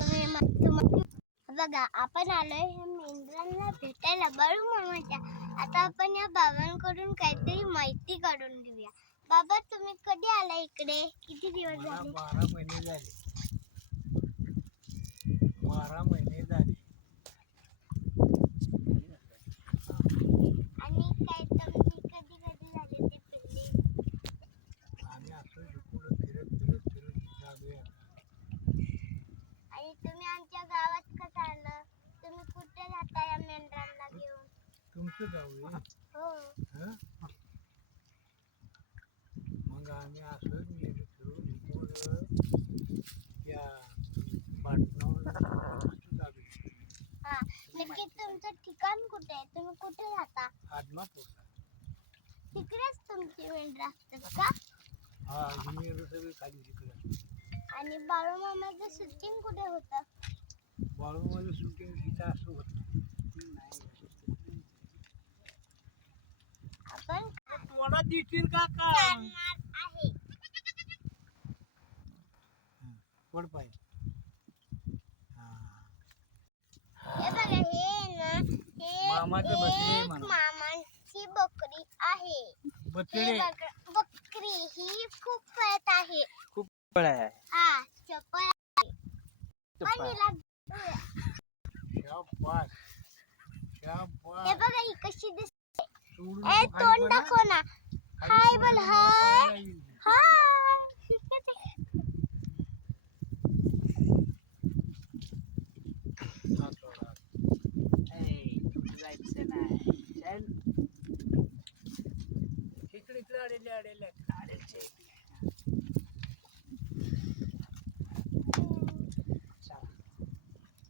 तुम्ही म- तुम- बघा आपण आलोय ह्या मेंढरांना भेटायला बळू मामाच्या आता आपण या बाबांकडून काहीतरी माहिती काढून घेऊया बाबा तुम्ही कधी आला इकडे? किती दिवस मला झाले? बारा महिने झाले. बारा महिने झाले. आणि काय तुम्ही कधी कधी झाले ते पिल्ले आम्ही असं इकडं फिरत फिरत फिरत इथं आलोय आता. आणि तुम्ही आमच्या गावात कसं आलं? तुम्ही कुठे जाता या मेंढरांना घेऊन? तुमचं गाव आहे? हो. हं? आम्ही असं नेहमी फिरून इकडं त्या पाटणावर असंच आलोय. हा नक्की तुमचं ठिकाण कुठे आहे तुम्ही कुठे राहता आदमापूरला तिकडेच तुमची मेंढर असतात का हा ही मेरू सगळी खाली तिकडं आणि बाळूमामाचं शूटिंग कुठे होतं बाळूमध्ये शूटिंग तिथं असं होतं आपण मला देतील का का करणार पड पाहिजे. हा हे बघा हे ना हे मामाचं बकरी आहे एक म्हणा. मामांची बकरी आहे. हे बकरी बघा बकरी ही खूप पळत आहे. फळ आहे. हा हिला शाबास. हे शाबास बघा ही कशी दिसते. सोडून ए नको खाली तोंड पडा. दाखव ना. खाली हाय सोडून बोल हाय. पायाला येईल. हाय हा, सोडा. इकडे इकडे अडेले अडेले अडेलचे इकडे.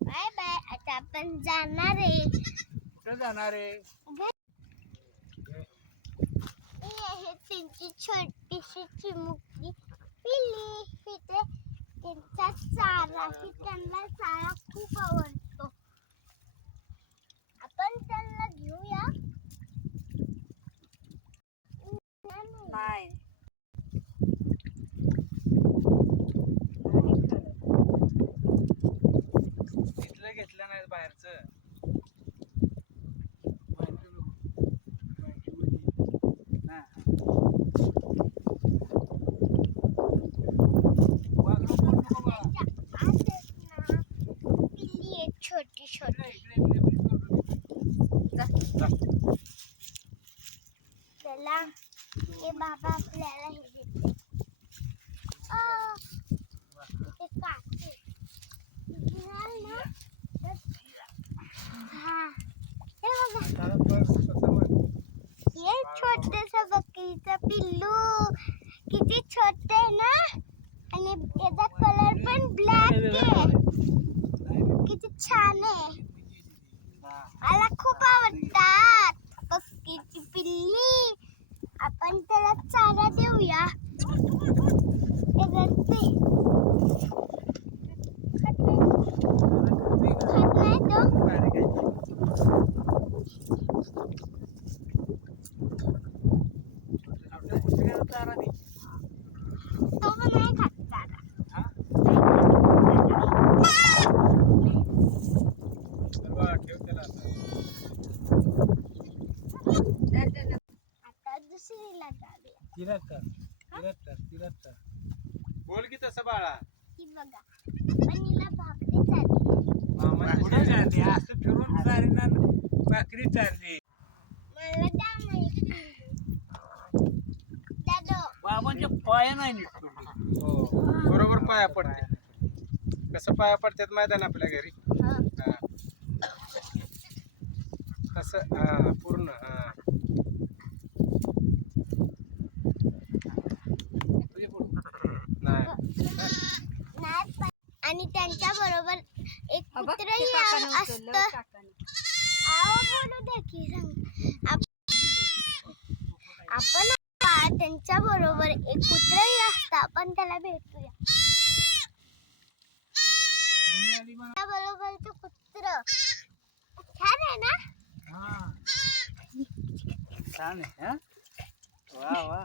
बाय बाय आता आपण जाणार आहे. कुठं जाणार आहे? ही त्यांची छोटीशी चिमुकली पिल्ली. इथे त्यांचा चारा ही त्यांना चारा खूप आवडतो आपण त्यांना घेऊया नाही इथलं घेतलं नाही बाहेरचं बाहेरचं नको. बाहेरची मध्ये. हा. वागलं बोल नको बाळा. त्यांच्या आतच ना पिल्ली आहे छोटी छोटी इकडे, इकडे, इकडे, इकडे. जा. त्याला हे बाबा आपल्याला हे देते आ, ते काटे घ्याल ना तर- हा छोटस बकरीचं पिल्लू किती छोट आहे ना? आणि याचा कलर पण ब्लॅक आहे. किती छान आहे. मला खूप आवडतात बकरीची पिल्ली। आपण त्याला चारा देऊया ते रडते. खात नाही. खात नाही तो बाहेर घ्यायचं. कुत्र्याला चारा दे. तो पण नाही खात चारा? तर बघा, ठेव त्याला आता. आता दुसरीला जाऊया तिला कर तिला कर तिला कर बोल की तसं बाळा ही बघा पण हिला भाकरी चालली मामा कुठे जाते असं फिरून चालणार भाकरी चालली मला पाया नाही नीट. हो बरोबर पाया पडते कसं पाया पडतात माहिती आहे ना आपल्या घरी हा. हा. कसं हा पूर्ण हा नाही नाही पण- आणि त्यांच्या बरोबर एक हा उचललं, असतं काकाने. आहो बोलू द्या की सांग आप- आपण पहा त्यांच्या बरोबर एक कुत्रही असतं आपण त्याला भेटूया. बरोबरचं कुत्र. छान आहे ना? हा. छान आहे वा वा.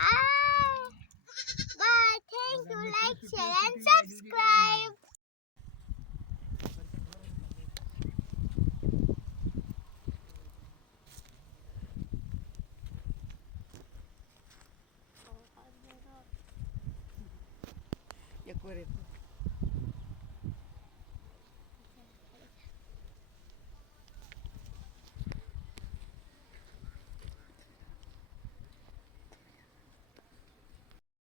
Hi. Bye. Thank you. Like, share,